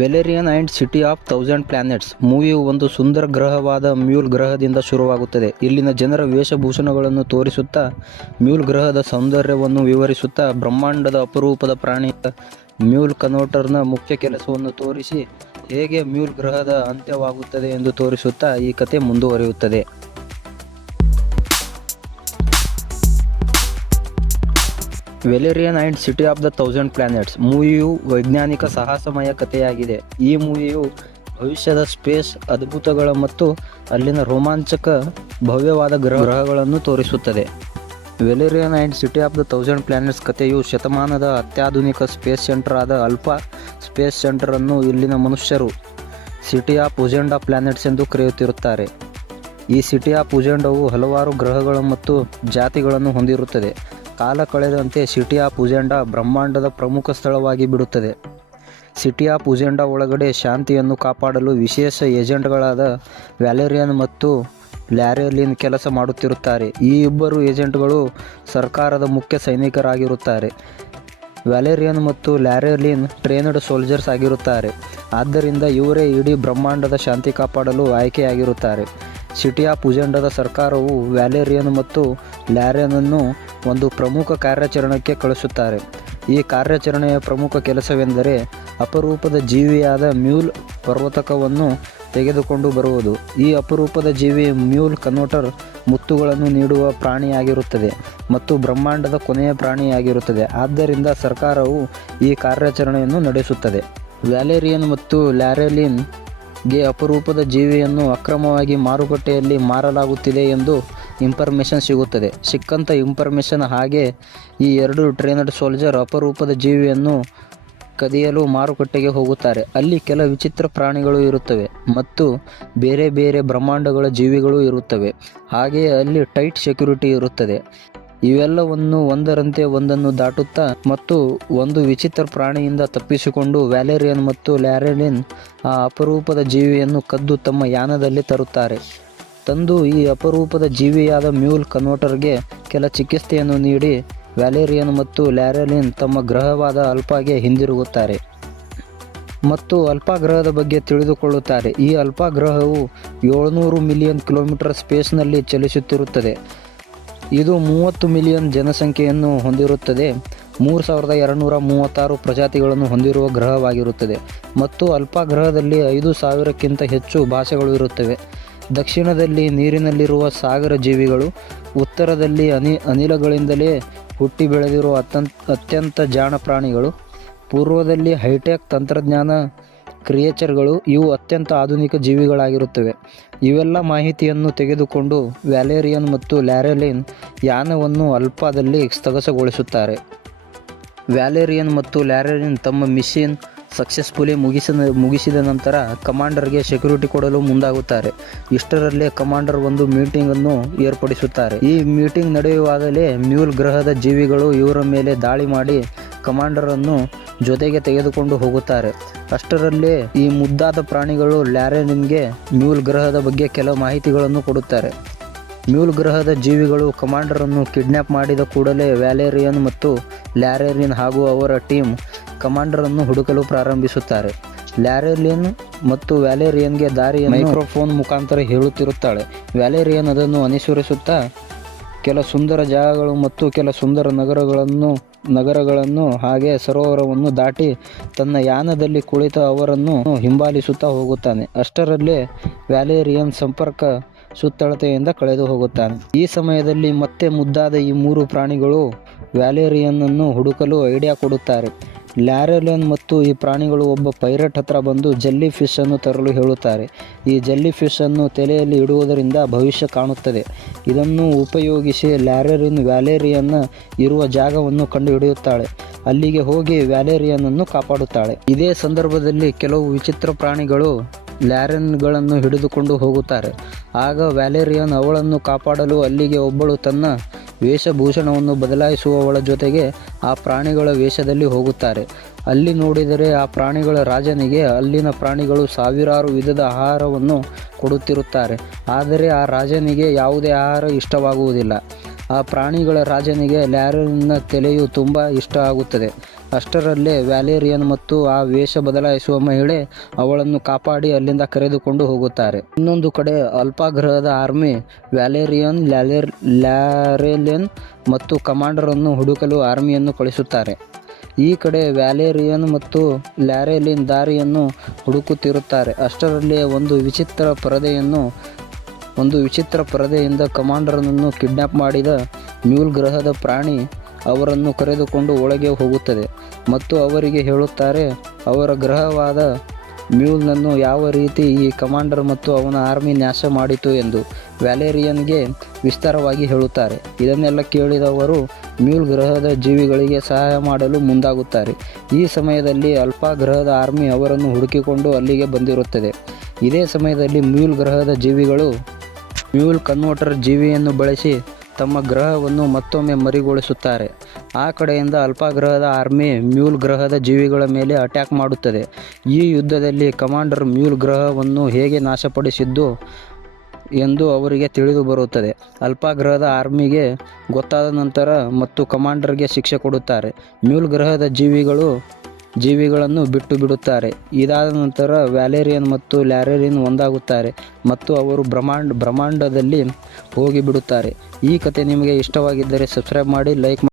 ವೆಲೆರಿಯನ್ and city of thousand planets ಮೂವಿಯು ಒಂದು ಸುಂದರ ಗ್ರಹವಾದ ಮ್ಯೂಲ್ ಗ್ರಹದಿಂದ ಶುರುವಾಗುತ್ತದೆ. ಇಲ್ಲಿನ ಜನರ ವೇಷಭೂಷಣಗಳನ್ನು ತೋರಿಸುತ್ತಾ, ಮ್ಯೂಲ್ ಗ್ರಹದ ಸೌಂದರ್ಯವನ್ನು ವಿವರಿಸುತ್ತಾ, ಬ್ರಹ್ಮಾಂಡದ ಅಪರೂಪದ ಪ್ರಾಣಿ ಮ್ಯೂಲ್ ಕನ್ವರ್ಟರ್ನ ಮುಖ್ಯ ಕೆಲಸವನ್ನು ತೋರಿಸಿ, ಹೇಗೆ ಮ್ಯೂಲ್ ಗ್ರಹದ ಅಂತ್ಯವಾಗುತ್ತದೆ ಎಂದು ತೋರಿಸುತ್ತಾ ಈ ಕಥೆ ಮುಂದುವರಿಯುತ್ತದೆ. Valerian and city of the thousand planets ಮೂವಿಯು ವೈಜ್ಞಾನಿಕ ಸಾಹಸಮಯ ಕಥೆಯಾಗಿದೆ. ಈ ಮೂವಿಯು ಭವಿಷ್ಯದ ಸ್ಪೇಸ್ ಅದ್ಭುತಗಳ ಮತ್ತು ಅಲ್ಲಿನ ರೋಮಾಂಚಕ ಭವ್ಯವಾದ ಗ್ರಹಗಳನ್ನು ತೋರಿಸುತ್ತದೆ. Valerian and city of the thousand planets ಕಥೆಯು ಶತಮಾನದ ಅತ್ಯಾಧುನಿಕ ಸ್ಪೇಸ್ ಸೆಂಟರ್ ಆದ ಆಲ್ಫಾ ಸ್ಪೇಸ್ ಸೆಂಟರನ್ನು ಇಲ್ಲಿನ ಮನುಷ್ಯರು ಸಿಟಿ ಆಫ್ ಉಜೆಂಡಾ ಪ್ಲಾನೆಟ್ಸ್ ಎಂದು ಕರೆಯುತ್ತಿರುತ್ತಾರೆ. ಈ ಸಿಟಿ ಆಫ್ ಉಜೆಂಡಾವು ಹಲವಾರು ಗ್ರಹಗಳು ಮತ್ತು ಜಾತಿಗಳನ್ನು ಹೊಂದಿರುತ್ತದೆ. ಕಾಲ ಕಳೆದಂತೆ ಸಿಟಿ ಆಫ್ ಉಜೆಂಡಾ ಬ್ರಹ್ಮಾಂಡದ ಪ್ರಮುಖ ಸ್ಥಳವಾಗಿ ಬಿಡುತ್ತದೆ. ಸಿಟಿ ಆಫ್ ಉಜೆಂಡಾ ಒಳಗಡೆ ಶಾಂತಿಯನ್ನು ಕಾಪಾಡಲು ವಿಶೇಷ ಏಜೆಂಟ್ಗಳಾದ ವ್ಯಾಲೆರಿಯನ್ ಮತ್ತು ಲ್ಯಾರೆಲಿನ್ ಕೆಲಸ ಮಾಡುತ್ತಿರುತ್ತಾರೆ. ಈ ಇಬ್ಬರು ಏಜೆಂಟ್ಗಳು ಸರ್ಕಾರದ ಮುಖ್ಯ ಸೈನಿಕರಾಗಿರುತ್ತಾರೆ. ವ್ಯಾಲೆರಿಯನ್ ಮತ್ತು ಲ್ಯಾರೆಲಿನ್ ಟ್ರೇನ್ಡ್ ಸೋಲ್ಜರ್ಸ್ ಆಗಿರುತ್ತಾರೆ. ಆದ್ದರಿಂದ ಇವರೇ ಇಡೀ ಬ್ರಹ್ಮಾಂಡದ ಶಾಂತಿ ಕಾಪಾಡಲು ಆಯ್ಕೆಯಾಗಿರುತ್ತಾರೆ. ಸಿಟಿ ಆಫ್ ಉಜೆಂಡಾದ ಸರ್ಕಾರವು ವ್ಯಾಲೆರಿಯನ್ ಮತ್ತು ಲ್ಯಾರೆನನ್ನು ಒಂದು ಪ್ರಮುಖ ಕಾರ್ಯಾಚರಣೆಗೆ ಕಳಿಸುತ್ತಾರೆ. ಈ ಕಾರ್ಯಾಚರಣೆಯ ಪ್ರಮುಖ ಕೆಲಸವೆಂದರೆ ಅಪರೂಪದ ಜೀವಿಯಾದ ಮ್ಯೂಲ್ ಪರ್ವತಕವನ್ನು ತೆಗೆದುಕೊಂಡು ಬರುವುದು. ಈ ಅಪರೂಪದ ಜೀವಿ ಮ್ಯೂಲ್ ಕನ್ವರ್ಟರ್ ಮುತ್ತುಗಳನ್ನು ನೀಡುವ ಪ್ರಾಣಿಯಾಗಿರುತ್ತದೆ ಮತ್ತು ಬ್ರಹ್ಮಾಂಡದ ಕೊನೆಯ ಪ್ರಾಣಿಯಾಗಿರುತ್ತದೆ. ಆದ್ದರಿಂದ ಸರ್ಕಾರವು ಈ ಕಾರ್ಯಾಚರಣೆಯನ್ನು ನಡೆಸುತ್ತದೆ. ವ್ಯಾಲೆರಿಯನ್ ಮತ್ತು ಲ್ಯಾರೆಲಿನ್ ಗೆ ಅಪರೂಪದ ಜೀವಿಯನ್ನು ಅಕ್ರಮವಾಗಿ ಮಾರುಕಟ್ಟೆಯಲ್ಲಿ ಮಾರಲಾಗುತ್ತಿದೆ ಎಂದು ಇನ್ಫಾರ್ಮೇಷನ್ ಸಿಗುತ್ತದೆ. ಸಿಕ್ಕಂಥ ಇನ್ಫಾರ್ಮೇಷನ್ ಹಾಗೆ ಈ ಎರಡು ಟ್ರೇನಡ್ ಸೋಲ್ಜರ್ ಅಪರೂಪದ ಜೀವಿಯನ್ನು ಕದಿಯಲು ಮಾರುಕಟ್ಟೆಗೆ ಹೋಗುತ್ತಾರೆ. ಅಲ್ಲಿ ಕೆಲ ವಿಚಿತ್ರ ಪ್ರಾಣಿಗಳು ಇರುತ್ತವೆ ಮತ್ತು ಬೇರೆ ಬೇರೆ ಬ್ರಹ್ಮಾಂಡಗಳ ಜೀವಿಗಳು ಇರುತ್ತವೆ. ಹಾಗೆಯೇ ಅಲ್ಲಿ ಟೈಟ್ ಸೆಕ್ಯೂರಿಟಿ ಇರುತ್ತದೆ. ಇವೆಲ್ಲವನ್ನು ಒಂದರಂತೆ ಒಂದನ್ನು ದಾಟುತ್ತಾ ಮತ್ತು ಒಂದು ವಿಚಿತ್ರ ಪ್ರಾಣಿಯಿಂದ ತಪ್ಪಿಸಿಕೊಂಡು ವ್ಯಾಲೆರಿಯನ್ ಮತ್ತು ಲ್ಯಾರೆಲಿನ್ ಆ ಅಪರೂಪದ ಜೀವಿಯನ್ನು ಕದ್ದು ತಮ್ಮ ಯಾನದಲ್ಲಿ ತರುತ್ತಾರೆ. ತಂದು ಈ ಅಪರೂಪದ ಜೀವಿಯಾದ ಮ್ಯೂಲ್ ಕನ್ವರ್ಟರ್ಗೆ ಕೆಲ ಚಿಕಿತ್ಸೆಯನ್ನು ನೀಡಿ ವ್ಯಾಲೆರಿಯನ್ ಮತ್ತು ಲ್ಯಾರೆಲಿನ್ ತಮ್ಮ ಗ್ರಹವಾದ ಅಲ್ಫಾಗೆ ಹಿಂದಿರುಗುತ್ತಾರೆ ಮತ್ತು ಅಲ್ಫಾ ಗ್ರಹದ ಬಗ್ಗೆ ತಿಳಿದುಕೊಳ್ಳುತ್ತಾರೆ. ಈ ಅಲ್ಫಾ ಗ್ರಹವು 700 ಮಿಲಿಯನ್ ಕಿಲೋಮೀಟರ್ ಸ್ಪೇಸ್ನಲ್ಲಿ ಚಲಿಸುತ್ತಿರುತ್ತದೆ. ಇದು 30 ಮಿಲಿಯನ್ ಜನಸಂಖ್ಯೆಯನ್ನು ಹೊಂದಿರುತ್ತದೆ. 3236 ಪ್ರಜಾತಿಗಳನ್ನು ಹೊಂದಿರುವ ಗ್ರಹವಾಗಿರುತ್ತದೆ ಮತ್ತು ಅಲ್ಫಾ ಗ್ರಹದಲ್ಲಿ 5000ಕ್ಕಿಂತ ಹೆಚ್ಚು ಭಾಷೆಗಳು ಇರುತ್ತವೆ. ದಕ್ಷಿಣದಲ್ಲಿ ನೀರಿನಲ್ಲಿರುವ ಸಾಗರ ಜೀವಿಗಳು, ಉತ್ತರದಲ್ಲಿ ಅನಿಲಗಳಿಂದಲೇ ಹುಟ್ಟಿ ಬೆಳೆದಿರುವ ಅತ್ಯಂತ ಜಾಣ ಪ್ರಾಣಿಗಳು, ಪೂರ್ವದಲ್ಲಿ ಹೈಟೆಕ್ ತಂತ್ರಜ್ಞಾನ ಕ್ರಿಯೇಚರ್ಗಳು, ಇವು ಅತ್ಯಂತ ಆಧುನಿಕ ಜೀವಿಗಳಾಗಿರುತ್ತವೆ. ಇವೆಲ್ಲ ಮಾಹಿತಿಯನ್ನು ತೆಗೆದುಕೊಂಡು ವ್ಯಾಲೆರಿಯನ್ ಮತ್ತು ಲ್ಯಾರೆಲಿನ್ ಯಾನವನ್ನು ಅಲ್ಫಾದಲ್ಲಿ ಸ್ಥಗಿತಗೊಳಿಸುತ್ತಾರೆ. ವ್ಯಾಲೆರಿಯನ್ ಮತ್ತು ಲ್ಯಾರೆಲಿನ್ ತಮ್ಮ ಮಿಷನ್ ಸಕ್ಸಸ್ಫುಲಿ ಮುಗಿಸಿದ ನಂತರ ಕಮಾಂಡರ್ಗೆ ಸೆಕ್ಯೂರಿಟಿ ಕೊಡಲು ಮುಂದಾಗುತ್ತಾರೆ. ಇಷ್ಟರಲ್ಲೇ ಕಮಾಂಡರ್ ಒಂದು ಮೀಟಿಂಗನ್ನು ಏರ್ಪಡಿಸುತ್ತಾರೆ. ಈ ಮೀಟಿಂಗ್ ನಡೆಯುವಾಗಲೇ ಮ್ಯೂಲ್ ಗ್ರಹದ ಜೀವಿಗಳು ಇವರ ಮೇಲೆ ದಾಳಿ ಮಾಡಿ ಕಮಾಂಡರನ್ನು ಜೊತೆಗೆ ತೆಗೆದುಕೊಂಡು ಹೋಗುತ್ತಾರೆ. ಅಷ್ಟರಲ್ಲೇ ಈ ಮುದ್ದಾದ ಪ್ರಾಣಿಗಳು ಲ್ಯಾರೆಲಿನ್ಗೆ ಮ್ಯೂಲ್ ಗ್ರಹದ ಬಗ್ಗೆ ಕೆಲವು ಮಾಹಿತಿಗಳನ್ನು ಕೊಡುತ್ತಾರೆ. ಮ್ಯೂಲ್ ಗ್ರಹದ ಜೀವಿಗಳು ಕಮಾಂಡರನ್ನು ಕಿಡ್ನ್ಯಾಪ್ ಮಾಡಿದ ಕೂಡಲೇ ವ್ಯಾಲೆರಿಯನ್ ಮತ್ತು ಲ್ಯಾರೆಲಿನ್ ಹಾಗೂ ಅವರ ಟೀಮ್ ಕಮಾಂಡರನ್ನು ಹುಡುಕಲು ಪ್ರಾರಂಭಿಸುತ್ತಾರೆ. ಲ್ಯಾರೆಲಿನ್ ಮತ್ತು ವ್ಯಾಲೆರಿಯನ್ಗೆ ದಾರಿಯನ್ನು ಮೈಕ್ರೋಫೋನ್ ಮುಖಾಂತರ ಹೇಳುತ್ತಿರುತ್ತಾಳೆ. ವ್ಯಾಲೆರಿಯನ್ ಅದನ್ನು ಅನುಸರಿಸುತ್ತಾ ಕೆಲ ಸುಂದರ ಜಾಗಗಳು ಮತ್ತು ಕೆಲ ಸುಂದರ ನಗರಗಳನ್ನು ಹಾಗೆ ಸರೋವರವನ್ನು ದಾಟಿ ತನ್ನ ಯಾನದಲ್ಲಿ ಕುಳಿತ ಅವರನ್ನು ಹಿಂಬಾಲಿಸುತ್ತಾ ಹೋಗುತ್ತಾನೆ. ಅಷ್ಟರಲ್ಲೇ ವ್ಯಾಲೆರಿಯನ್ ಸಂಪರ್ಕ ಸುತ್ತಳತೆಯಿಂದ ಕಳೆದು ಹೋಗುತ್ತಾನೆ. ಈ ಸಮಯದಲ್ಲಿ ಮತ್ತೆ ಮುದ್ದಾದ ಈ 3 ಪ್ರಾಣಿಗಳು ವ್ಯಾಲೆರಿಯನ್ನನ್ನು ಹುಡುಕಲು ಐಡಿಯಾ ಕೊಡುತ್ತಾರೆ. ಲ್ಯಾರೆಲಿನ್ ಮತ್ತು ಈ ಪ್ರಾಣಿಗಳು ಒಬ್ಬ ಪೈರಟ್ ಹತ್ರ ಬಂದು ಜೆಲ್ಲಿ ಫಿಶ್ ಅನ್ನು ತರಲು ಹೇಳುತ್ತಾರೆ. ಈ ಜೆಲ್ಲಿ ಫಿಶ್ ಅನ್ನು ತಲೆಯಲ್ಲಿ ಇಡುವುದರಿಂದ ಭವಿಷ್ಯ ಕಾಣುತ್ತದೆ. ಇದನ್ನು ಉಪಯೋಗಿಸಿ ಲ್ಯಾರೆಲಿನ್ ವ್ಯಾಲೆರಿಯನ್ನ ಇರುವ ಜಾಗವನ್ನು ಕಂಡುಹಿಡಿಯುತ್ತಾಳೆ. ಅಲ್ಲಿಗೆ ಹೋಗಿ ವ್ಯಾಲೆರಿಯನ್ನನ್ನು ಕಾಪಾಡುತ್ತಾಳೆ. ಇದೇ ಸಂದರ್ಭದಲ್ಲಿ ಕೆಲವು ವಿಚಿತ್ರ ಪ್ರಾಣಿಗಳು ಲ್ಯಾರೆನ್ಗಳನ್ನು ಹಿಡಿದುಕೊಂಡು ಹೋಗುತ್ತಾರೆ. ಆಗ ವ್ಯಾಲೆರಿಯನ್ ಅವಳನ್ನು ಕಾಪಾಡಲು ಅಲ್ಲಿಗೆ ಒಬ್ಬಳು ತನ್ನ ವೇಷಭೂಷಣವನ್ನು ಬದಲಾಯಿಸುವವಳ ಜೊತೆಗೆ ಆ ಪ್ರಾಣಿಗಳ ವೇಷದಲ್ಲಿ ಹೋಗುತ್ತಾರೆ. ಅಲ್ಲಿ ನೋಡಿದರೆ ಆ ಪ್ರಾಣಿಗಳ ರಾಜನಿಗೆ ಅಲ್ಲಿನ ಪ್ರಾಣಿಗಳು ಸಾವಿರಾರು ವಿಧದ ಆಹಾರವನ್ನು ಕೊಡುತ್ತಿರುತ್ತಾರೆ. ಆದರೆ ಆ ರಾಜನಿಗೆ ಯಾವುದೇ ಆಹಾರ ಇಷ್ಟವಾಗುವುದಿಲ್ಲ. ಆ ಪ್ರಾಣಿಗಳ ರಾಜನಿಗೆ ಲ್ಯಾರೆಲಿನ್ನ ತಲೆಯು ತುಂಬ ಇಷ್ಟ ಆಗುತ್ತದೆ. ಅಷ್ಟರಲ್ಲೇ ವ್ಯಾಲೇರಿಯನ್ ಮತ್ತು ಆ ವೇಷ ಬದಲಾಯಿಸುವ ಮಹಿಳೆ ಅವಳನ್ನು ಕಾಪಾಡಿ ಅಲ್ಲಿಂದ ಕರೆದುಕೊಂಡು ಹೋಗುತ್ತಾರೆ. ಇನ್ನೊಂದು ಕಡೆ ಅಲ್ಫಾ ಗ್ರಹದ ಆರ್ಮಿ ವ್ಯಾಲೇರಿಯನ್, ಲ್ಯಾರೆಲಿಯನ್ ಮತ್ತು ಕಮಾಂಡರ್ ಅನ್ನು ಹುಡುಕಲು ಆರ್ಮಿಯನ್ನು ಕಳಿಸುತ್ತಾರೆ. ಈ ಕಡೆ ವ್ಯಾಲೇರಿಯನ್ ಮತ್ತು ಲ್ಯಾರೆಲಿನ್ ದಾರಿಯನ್ನು ಹುಡುಕುತ್ತಿರುತ್ತಾರೆ. ಅಷ್ಟರಲ್ಲೇ ಒಂದು ವಿಚಿತ್ರ ಪರದೆಯಿಂದ ಕಮಾಂಡರನನ್ನು ಕಿಡ್ನಾಪ್ ಮಾಡಿದ ಮ್ಯೂಲ್ ಗ್ರಹದ ಪ್ರಾಣಿ ಅವರನ್ನು ಕರೆದುಕೊಂಡು ಒಳಗೆ ಹೋಗುತ್ತದೆ ಮತ್ತು ಅವರಿಗೆ ಹೇಳುತ್ತಾರೆ ಅವರ ಗ್ರಹವಾದ ಮ್ಯೂಲ್ನನ್ನು ಯಾವ ರೀತಿ ಈ ಕಮಾಂಡರ್ ಮತ್ತು ಅವನ ಆರ್ಮಿ ನಾಶ ಮಾಡಿತು ಎಂದು ವ್ಯಾಲೇರಿಯನ್ಗೆ ವಿಸ್ತಾರವಾಗಿ ಹೇಳುತ್ತಾರೆ. ಇದನ್ನೆಲ್ಲ ಕೇಳಿದವರು ಮ್ಯೂಲ್ ಗ್ರಹದ ಜೀವಿಗಳಿಗೆ ಸಹಾಯ ಮಾಡಲು ಮುಂದಾಗುತ್ತಾರೆ. ಈ ಸಮಯದಲ್ಲಿ ಅಲ್ಫಾ ಗ್ರಹದ ಆರ್ಮಿ ಅವರನ್ನು ಹುಡುಕಿಕೊಂಡು ಅಲ್ಲಿಗೆ ಬಂದಿರುತ್ತದೆ. ಇದೇ ಸಮಯದಲ್ಲಿ ಮ್ಯೂಲ್ ಗ್ರಹದ ಜೀವಿಗಳು ಮ್ಯೂಲ್ ಕನ್ವರ್ಟರ್ ಜೀವಿಯನ್ನು ಬಳಸಿ ತಮ್ಮ ಗ್ರಹವನ್ನು ಮತ್ತೊಮ್ಮೆ ಮರಿಗೊಳಿಸುತ್ತಾರೆ. ಆ ಕಡೆಯಿಂದ ಅಲ್ಫಾ ಗ್ರಹದ ಆರ್ಮಿ ಮ್ಯೂಲ್ ಗ್ರಹದ ಜೀವಿಗಳ ಮೇಲೆ ಅಟ್ಯಾಕ್ ಮಾಡುತ್ತದೆ. ಈ ಯುದ್ಧದಲ್ಲಿ ಕಮಾಂಡರ್ ಮ್ಯೂಲ್ ಗ್ರಹವನ್ನು ಹೇಗೆ ನಾಶಪಡಿಸಿದ್ದು ಎಂದು ಅವರಿಗೆ ತಿಳಿದು ಬರುತ್ತದೆ. ಅಲ್ಫಾ ಗ್ರಹದ ಆರ್ಮಿಗೆ ಗೊತ್ತಾದ ನಂತರ ಮತ್ತು ಕಮಾಂಡರ್ಗೆ ಶಿಕ್ಷೆ ಕೊಡುತ್ತಾರೆ. ಮ್ಯೂಲ್ ಗ್ರಹದ ಜೀವಿಗಳನ್ನು ಬಿಟ್ಟು ಬಿಡುತ್ತಾರೆ. ಇದಾದ ನಂತರ ವ್ಯಾಲೇರಿಯನ್ ಮತ್ತು ಲ್ಯಾರೆಲಿನ್ ಒಂದಾಗುತ್ತಾರೆ ಮತ್ತು ಅವರು ಬ್ರಹ್ಮಾಂಡದಲ್ಲಿ ಹೋಗಿಬಿಡುತ್ತಾರೆ. ಈ ಕತೆ ನಿಮಗೆ ಇಷ್ಟವಾಗಿದ್ದರೆ ಸಬ್ಸ್ಕ್ರೈಬ್ ಮಾಡಿ, ಲೈಕ್ ಮಾಡಿ.